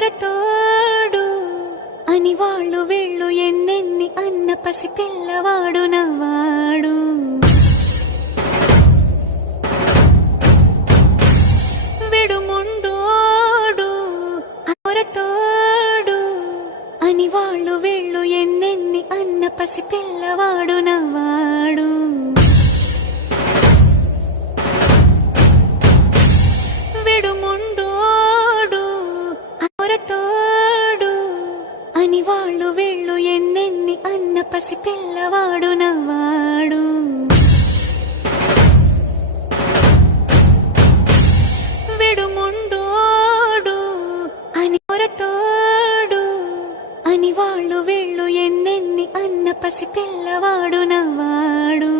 మొరటోడు అని వాళ్ళు వీళ్ళు ఎన్నెన్ని అన్న పసి పిల్లవాడు నవ్వాడు. విడుముండోడు మొరటోడు అని వాళ్ళు వీళ్ళు ఎన్నెన్ని అన్న పసి పిల్లవాడు నవ్వాడు. విడుముండోడు మొరటోడు అని వాళ్ళు వీళ్ళు ఎన్నెన్ని అన్న పసి పిల్లవాడు నవ్వాడు. విడుముండోడు అని మొరటోడు అని వాళ్ళు వీళ్ళు ఎన్నెన్ని అన్న పసి పిల్లవాడు నవ్వాడు.